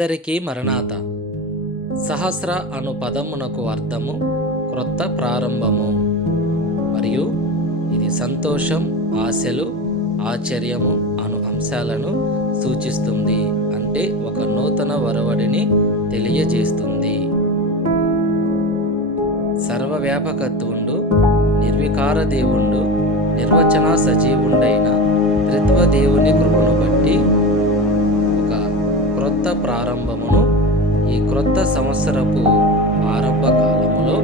అందరికీ మరణాత. సహస్ర అను పదమునకు అర్థము క్రొత్త ప్రారంభము, మరియు ఇది సంతోషం, ఆశలు, ఆశ్చర్యము అను అంశాలను సూచిస్తుంది. అంటే ఒక నూతన వరవడిని తెలియజేస్తుంది. సర్వవ్యాపకత్వుండు, నిర్వికార దేవుండు, నిర్వచన సజీవుండైన త్రిత్వ దేవుని కృపను బట్టి ఒక క్రొత్త ప్రారంభమును ఈ క్రొత్త సంవత్సరపు ఆరంభ కాలములో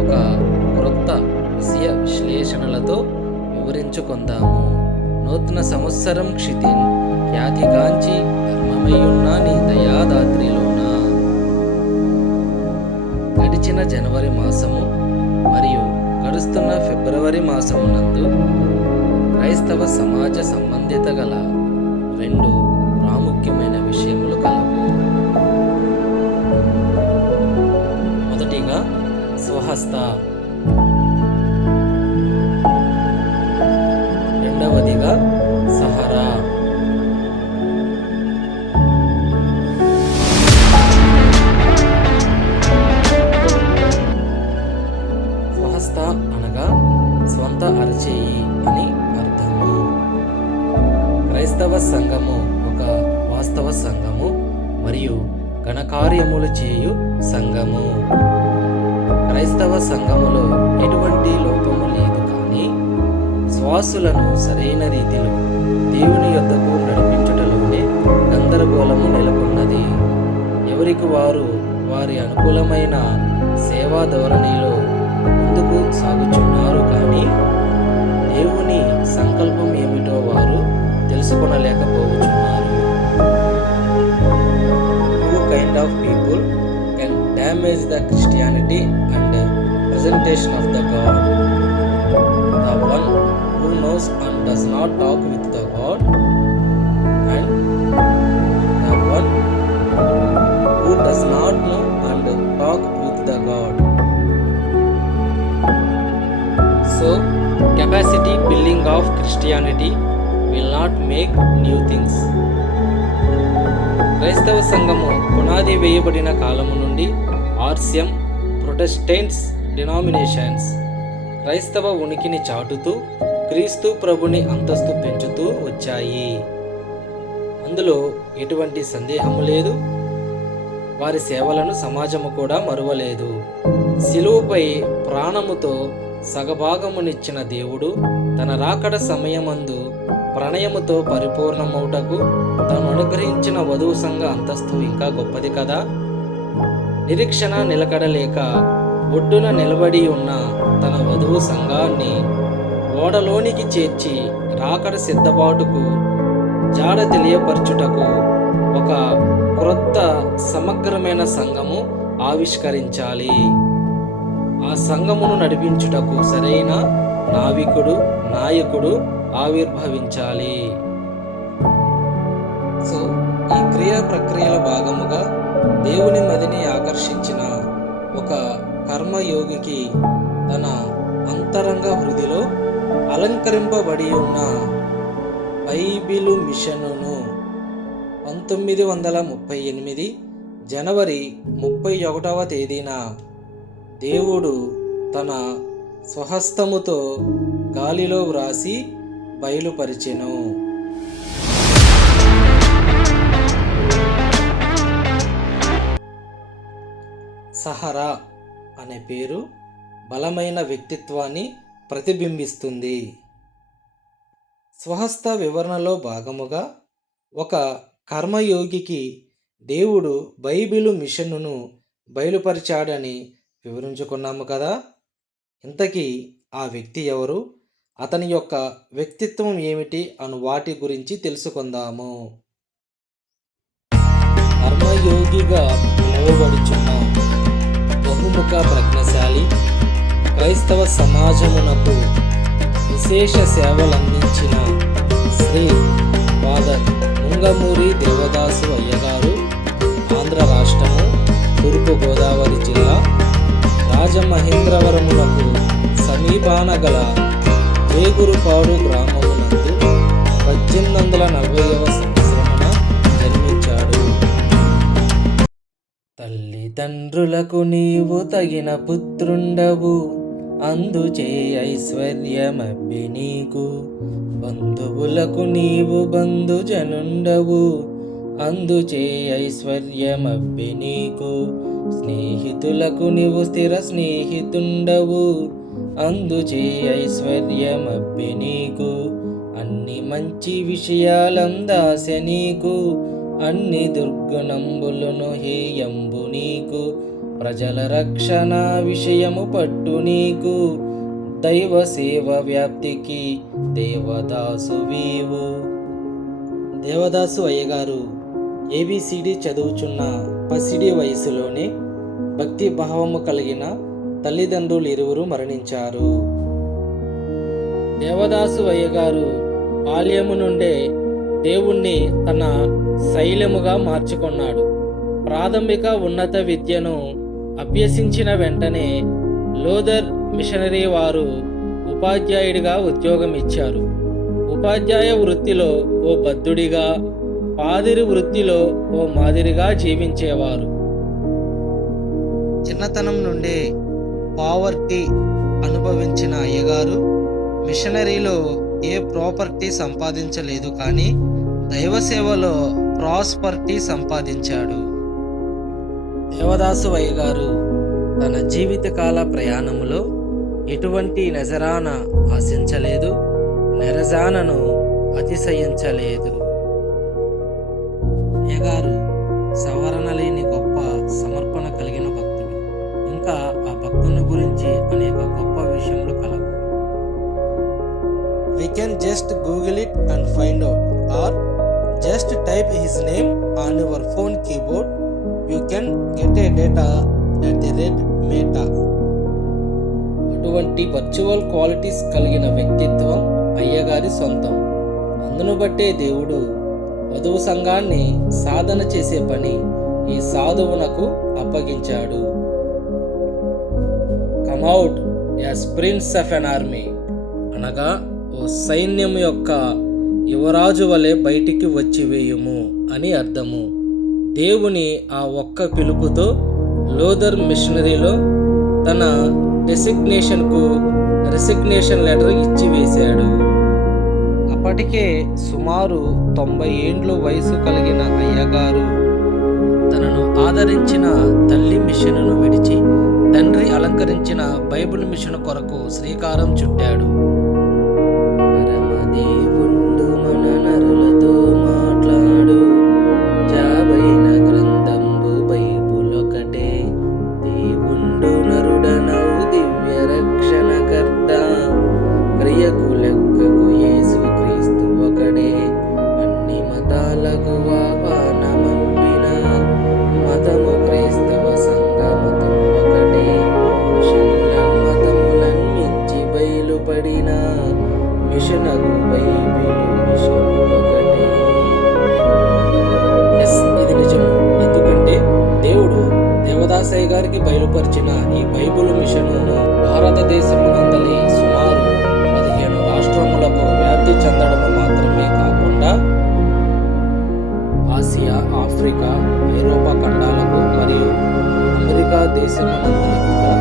ఒక క్రొత్త విషయ విశ్లేషణలతో వివరించుకుందాము. నూతన సంవత్సరం క్షితిన్ ఖ్యాతిగాంచి ధర్మమయ్యున్న నీ దయాదాత్రిలోన గడిచిన జనవరి మాసము మరియు గడుస్తున్న ఫిబ్రవరి మాసమునందు క్రైస్తవ సమాజ సంబంధిత గల రెండు ప్రాముఖ్యమైన విషయములు కలవు. మొదటిగా స్వహస్త, రెండవదిగా సహరా. స్వహస్త అనగా స్వంత అరచేయి అని అర్థము. క్రైస్తవ సంఘము ఒక వాస్తవ సంఘము మరియు ఘనకార్యములు చేయు సంఘము. క్రైస్తవ సంఘములో ఎటువంటి లోపము లేదు, కానీ శ్వాసులను సరైన రీతిలో దేవుని యొద్దకు నడిపించుటలోనే గందరగోళము నెలకొన్నది. ఎవరికి వారు వారి అనుకూలమైన సేవా ధోరణిలో ముందుకు సాగుచున్నారు, కానీ దేవుని సంకల్పం ఏమిటో వారు తెలుసుకొనలేకపోతున్నారు. Two kind of people can damage the Christianity and presentation of the God. The one who knows and does not talk with the God, and the one who does not know and talk with the God. So, capacity building of Christianity will not make new things. క్రైస్తవ సంఘము పునాది వేయబడిన కాలము నుండి ఆర్సియం, Protestants denominations క్రైస్తవ ఉనికిని చాటుతూ క్రీస్తు ప్రభుని అంతస్తు పెంచుతూ వచ్చాయి. అందులో ఎటువంటి సందేహము లేదు. వారి సేవలను సమాజము కూడా మరువలేదు. శిలువపై ప్రాణముతో సగభాగమునిచ్చిన దేవుడు తన రాకడ సమయమందు ప్రణయముతో పరిపూర్ణమౌటకు తాను అనుగ్రహించిన వధువు సంఘ అంతస్తు ఇంకా గొప్పది కదా. నిరీక్షణ నిలకడలేక ఒడ్డున నిలబడి ఉన్న తన వధువు సంఘాన్ని ఓడలోనికి చేర్చి రాకడ సిద్ధపాటుకు జాడ తెలియపరచుటకు ఒక క్రొత్త సమగ్రమైన సంఘము ఆవిష్కరించాలి. ఆ సంఘమును నడిపించుటకు సరైన నాయకుడు ఆవిర్భవించాలి. సో ఈ క్రియా ప్రక్రియల భాగముగా దేవుని మదిని ఆకర్షించిన ఒక కర్మయోగికి తన అంతరంగ హృదిలో అలంకరింపబడి ఉన్న బైబిలు మిషన్ను 1938 జనవరి 31వ తేదీన దేవుడు తన స్వహస్తముతో గాలిలో వ్రాసి బయలుపరిచెను. సహరా అనే పేరు బలమైన వ్యక్తిత్వాన్ని ప్రతిబింబిస్తుంది. స్వహస్త వివరణలో భాగముగా ఒక కర్మయోగికి దేవుడు బైబిలు మిషన్ను బయలుపరిచాడని వివరించుకున్నాము కదా. ఇంతకీ ఆ వ్యక్తి ఎవరు, అతని యొక్క వ్యక్తిత్వం ఏమిటి అను వాటి గురించి తెలుసుకుందాము. కర్మయోగిగా పిలువబడుచున్న బహుముఖ ప్రజ్ఞశాలి, క్రైస్తవ సమాజమునకు విశేష సేవలందించిన శ్రీ ఫాదర్ ముంగమూరి దేవదాసు అయ్యగారు ఆంధ్ర రాష్ట్రము తూర్పు గోదావరి జిల్లా రాజమహేంద్రవరమునకు సమీపాన గల జేగురుపాడు గ్రామమునందు 1840వ సంవత్సరమున జన్మించాడు. తల్లిదండ్రులకు నీవు తగిన పుత్రుండవు, అందుచే ఐశ్వర్యమబ్బి నీకు. బంధువులకు నీవు బంధుజనుండవు, అందుచే ఐశ్వర్యమబ్బి నీకు. స్నేహితులకు నీవు స్థిర స్నేహితుండవు, అందుచే ఐశ్వర్యమబ్బి నీకు. అన్ని మంచి విషయాలందాశ నీకు, అన్ని దుర్గుణంబులను హేయంబు నీకు. ప్రజల రక్షణ విషయము పట్టు నీకు, దైవ సేవ వ్యాప్తికి దేవదాసు వీవు. దేవదాసు అయ్యగారు ఏబిసిడి చదువుచున్న పసిడి వయసులోనే భక్తి భావము కలిగిన తల్లిదండ్రులు ఇరువురు మరణించారు. దేవదాసు అయ్యగారు బాల్యము నుండే దేవుణ్ణి తన శైలముగా మార్చుకున్నాడు. ప్రాథమిక ఉన్నత విద్యను అభ్యసించిన వెంటనే లూథర్ మిషనరీ వారు ఉపాధ్యాయుడిగా ఉద్యోగం ఇచ్చారు. ఉపాధ్యాయ వృత్తిలో ఓ బద్ధుడిగా, పాదిరి వృత్తిలో ఓ మాదిరిగా జీవించేవారు. చిన్నతనం నుండే పావర్టీ అనుభవించిన అయ్యగారు మిషనరీలో ఏ ప్రాపర్టీ సంపాదించలేదు, కానీ దైవ సేవలో ప్రాస్పర్టీ సంపాదించాడు. దేవదాసు అయ్యగారు తన జీవితకాల ప్రయాణములో ఎటువంటి నజరాన ఆశించలేదు, నెరజానను అతిశయించలేదు. అయ్యగారు సవరణ లేని గొప్ప సమర్పణ కలిగిన భక్తుడు. ఇంకా ఆ భక్తుని గురించి అనేక గొప్ప విషయములు కలవు. We can just Google it and find out, or just type his name on your phone keyboard. You can get a data at the red meta. అటువంటి వర్చువల్ క్వాలిటీస్ కలిగిన వ్యక్తిత్వం అయ్యగారి సొంతం. అందును బట్టే దేవుడు వధువు సంఘాన్ని సాధన చేసే పని ఈ సాధువునకు అప్పగించాడు. Come out as prince of an army అనగా ఓ సైన్యం యొక్క యువరాజు వలె బయటికి వచ్చి వేయుము అని అర్థము. దేవుని ఆ ఒక్క పిలుపుతో లూథర్ మిషనరీలో తన డెసిగ్నేషన్కు రెసిగ్నేషన్ లెటర్ ఇచ్చి వేశాడు. అప్పటికే సుమారు 90 ఏండ్లు వయసు కలిగిన అయ్యగారు తనను ఆదరించిన తల్లి మిషన్ను విడిచి తండ్రి అలంకరించిన బైబిల్ మిషన్ కొరకు శ్రీకారం చుట్టాడు. పరమదేవుండు మన నరులతో మాట్లాడు, జాబైన గ్రంథంబు బైబుల్ ఒకటే. దేవుండు నరుడనవు దివ్య రక్షణకర్త, క్రియకు లెక్కకు యేసు క్రీస్తు ఒకడే. అన్ని మతాలకు ఆహ్వానమంపిన మతము క్రైస్తవ సంఘ మతము ఒకటే. మతములన్ మించి బయలుపడిన మిషనగు బైబిలు మిషను ఒకటే. ఇది నిజం. ఎందుకంటే దేవుడు దేవదాసయ్య గారికి బయలుపరిచిన ఈ బైబిల్ మిషన్ను భారతదేశమునందలి సుమారు 15 రాష్ట్రములకు వ్యాప్తి చెందడము మాత్రమే కాకుండా ఆసియా, ఆఫ్రికా, ఐరోపా ఖండాలకు మరియు అమెరికా దేశమునందలి కూడా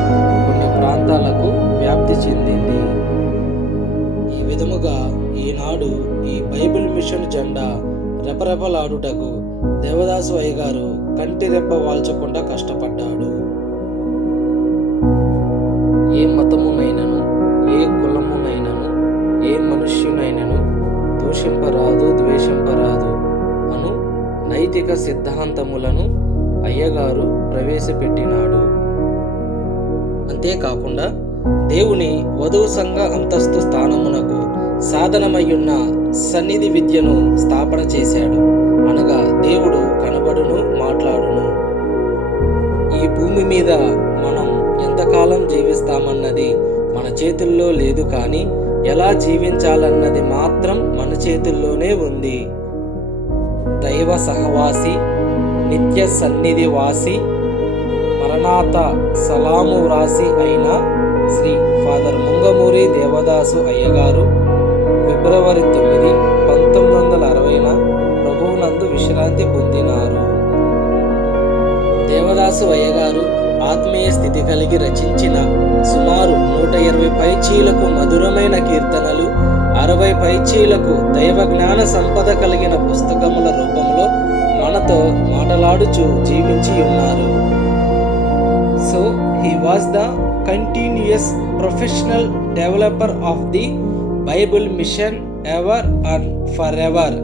కొన్ని ప్రాంతాలకు వ్యాప్తి చెందింది. ఈ విధముగా ఈనాడు ఈ బైబిల్ మిషన్ జెండా రెపరెపలాడుటకు దేవదాసు అయ్యగారు కంటి రెప్ప వాల్చకుండా కష్టపడ్డాడు. ఏ మతమునైనను, ఏ కులమునైనను, ఏ మనుష్యునైనను దూషింపరాదు, ద్వేషింపరాదు అను నైతిక సిద్ధాంతములను అయ్యగారు ప్రవేశపెట్టినాడు. అంతేకాకుండా దేవుని వధువు సంఘ అంతస్తు స్థానమునకు సాధనమయ్యున్న సన్నిధి విద్యను స్థాపన చేశాడు. అనగా దేవుడు కనబడును, మాట్లాడును. ఈ భూమి మీద మనం ఎంతకాలం జీవిస్తామన్నది మన చేతుల్లో లేదు, కానీ ఎలా జీవించాలన్నది మాత్రం మన చేతుల్లోనే ఉంది. దైవ సహవాసి, నిత్య సన్నిధి వాసి, మరణాత సలాము వ్రాసి అయిన శ్రీ ఫాదర్ ముంగమూరి దేవదాసు అయ్యగారు ఫిబ్రవరి 9, 1960న ప్రభువునందు విశ్రాంతి పొందినారు. దేవదాసు అయ్యగారు బుద్ధి కలిగి రచించిన సుమారు 120 పైచీలకు మధురమైన కీర్తనలు, 60 పైచీలకు దైవ జ్ఞాన సంపద కలిగిన పుస్తకముల రూపంలో మనతో మాటలాడుచు జీవించి ఉన్నారు. So he was the continuous professional developer of the Bible mission ever and for ever.